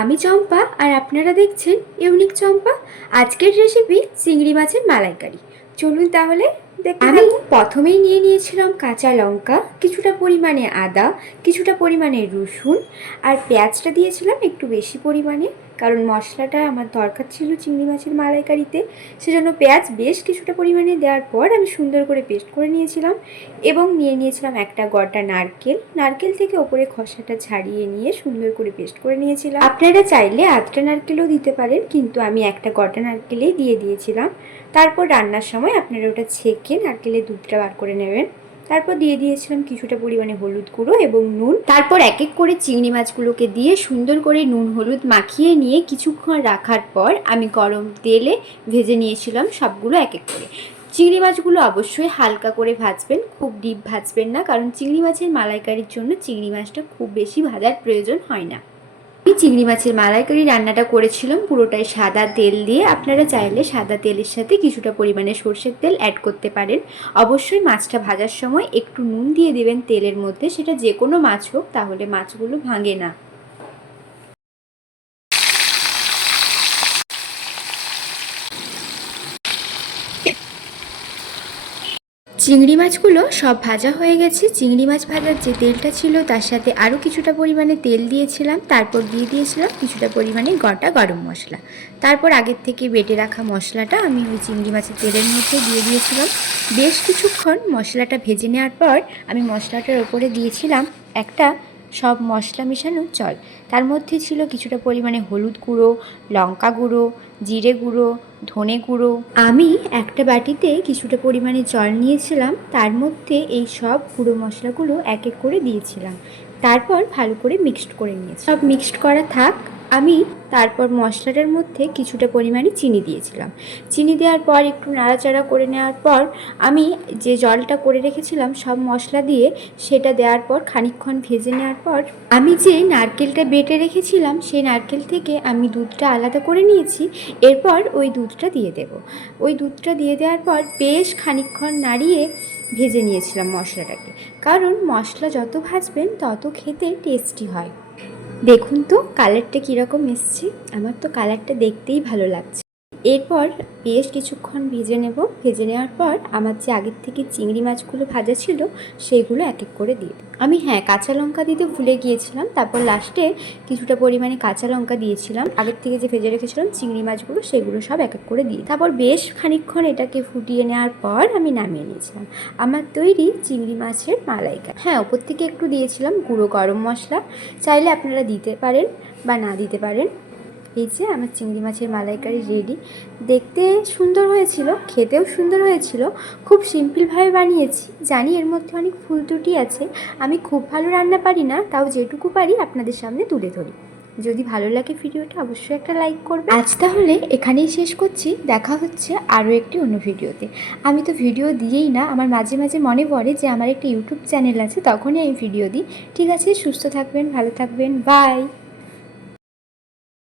আমি চম্পা আর আপনারা দেখছেন ইউনিক চম্পা। আজকের রেসিপি চিংড়ি মাছের মালাইকারি। চলুন তাহলে আমি প্রথমেই নিয়ে নিয়েছিলাম কাঁচা লঙ্কা কিছুটা পরিমাণে আদা কিছুটা পরিমাণে রসুন আর পেঁয়াজটা দিয়েছিলাম একটু বেশি পরিমাণে কারণ মশলাটা আমার দরকার ছিল চিংড়ি মাছের মালাইকারিতে। সেজন্য পেঁয়াজ বেশ কিছুটা পরিমাণে দেওয়ার পর আমি সুন্দর করে পেস্ট করে নিয়েছিলাম এবং নিয়ে নিয়েছিলাম একটা গোটা নারকেল। নারকেল থেকে ওপরে খসাটা ছাড়িয়ে নিয়ে সুন্দর করে পেস্ট করে নিয়েছিলাম। আপনারা চাইলে আধটা নারকেলও দিতে পারেন কিন্তু আমি একটা গোটা নারকেলেই দিয়ে দিয়েছিলাম। তারপর রান্নার সময় আপনারা ওটা ছেঁকে নারকেলের দুধটা বার করে নেবেন। তারপর দিয়ে দিয়েছিলাম কিছুটা পরিমাণে হলুদ গুঁড়ো এবং নুন। তারপর এক এক করে চিংড়ি মাছগুলোকে দিয়ে সুন্দর করে নুন হলুদ মাখিয়ে নিয়ে কিছুক্ষণ রাখার পর আমি গরম তেলে ভেজে নিয়েছিলাম সবগুলো এক এক করে। চিংড়ি মাছগুলো অবশ্যই হালকা করে ভাজবেন, খুব ডিপ ভাজবেন না, কারণ চিংড়ি মাছের মালাইকারির জন্য চিংড়ি মাছটা খুব বেশি ভাজার প্রয়োজন হয় না। চিংড়ি মাছের মালাইকারি রান্নাটা করেছিলাম। পুরোটাই সাদা তেল দিয়ে। আপনারা চাইলে সাদা তেলের সাথে কিছুটা পরিমাণে সর্ষের তেল অ্যাড করতে পারেন। অবশ্যই মাছটা ভাজার সময় একটু নুন দিয়ে দেবেন তেলের মধ্যে। সেটা যে কোনো মাছ হোক, তাহলে মাছগুলো ভাঙে না। চিংড়ি মাছগুলো সব ভাজা হয়ে গেছে। চিংড়ি মাছ ভাজার যে তেলটা ছিল তার সাথে আরও কিছুটা পরিমাণে তেল দিয়েছিলাম। তারপর দিয়ে দিয়েছিলাম কিছুটা পরিমাণে গোটা গরম মশলা। তারপর আগের থেকে বেটে রাখা মশলাটা আমি ওই চিংড়ি মাছের তেলের মধ্যে দিয়ে দিয়েছিলাম। বেশ কিছুক্ষণ মশলাটা ভেজে নেওয়ার পর আমি মশলাটার ওপরে দিয়েছিলাম একটা সব মশলা মেশানো জল তার মধ্যে ছিল কিছুটা পরিমাণে হলুদ গুঁড়ো, লঙ্কা গুঁড়ো, জিরে গুঁড়ো, ধনে গুঁড়ো। আমি একটা বাটিতে কিছুটা পরিমাণে জল নিয়েছিলাম, তার মধ্যে এই সব গুঁড়ো মশলাগুলো এক এক করে দিয়েছিলাম। তারপর ভালো করে মিক্সড করে নিয়েছি। সব মিক্সড করা থাক। আমি তারপর মশলাটার মধ্যে কিছুটা পরিমাণে চিনি দিয়েছিলাম। চিনি দেওয়ার পর একটু নাড়াচাড়া করে নেওয়ার পর আমি যে জলটা করে রেখেছিলাম সব মশলা দিয়ে সেটা দেওয়ার পর খানিকক্ষণ ভেজে নেওয়ার পর আমি যে নারকেলটা বেটে রেখেছিলাম সেই নারকেল থেকে আমি দুধটা আলাদা করে নিয়েছি। এরপর ওই দুধটা দিয়ে দেব। ওই দুধটা দিয়ে দেওয়ার পর বেশ খানিকক্ষণ নাড়িয়ে ভেজে নিয়েছিলাম মশলাটাকে। কারণ মশলা যত ভাজবেন তত খেতে টেস্টি হয়। দেখুন তো কালারটা কীরকম এসছে। আমার তো কালারটা দেখতেই ভালো লাগছে। এরপর বেশ কিছুক্ষণ ভেজে নেব। ভেজে নেওয়ার পর আমার যে আগের থেকে চিংড়ি মাছগুলো ভাজা ছিল, সেগুলো এক এক করে দিয়ে। আমি হ্যাঁ কাঁচা লঙ্কা দিতে ভুলে গিয়েছিলাম, তারপর লাস্টে কিছুটা পরিমাণে কাঁচা লঙ্কা দিয়েছিলাম। আগের থেকে যে ভেজে রেখেছিলাম, চিংড়ি মাছগুলো, সেগুলো সব এক এক করে দিই তারপর বেশ খানিকক্ষণ এটাকে ফুটিয়ে নেওয়ার পর আমি নামিয়ে নিয়েছিলাম। আমার তৈরি চিংড়ি মাছের মালাইকা। হ্যাঁ ওপর থেকে একটু দিয়েছিলাম গুঁড়ো গরম মশলা। চাইলে আপনারা দিতে পারেন বা না দিতে পারেন। এই যে আমার চিংড়ি মাছের মালাইকারি রেডি। দেখতে সুন্দর হয়েছিল, খেতেও সুন্দর হয়েছিল। খুব সিম্পলভাবে বানিয়েছি। জানি এর মধ্যে অনেক ফুল ত্রুটি আছে। আমি খুব ভালো রান্না পারি না, তাও যেটুকু পারি আপনাদের সামনে তুলে ধরি। যদি ভালো লাগে ভিডিওটা, অবশ্যই একটা লাইক করবে আজ তাহলে এখানেই শেষ করছি। দেখা হচ্ছে আরও একটি অন্য ভিডিওতে। আমি তো ভিডিও দিয়েই না, আমার মাঝে মাঝে মনে পড়ে যে আমার একটা ইউটিউব চ্যানেল আছে, তখনই আমি ভিডিও দিই। ঠিক আছে, সুস্থ থাকবেন, ভালো থাকবেন বাই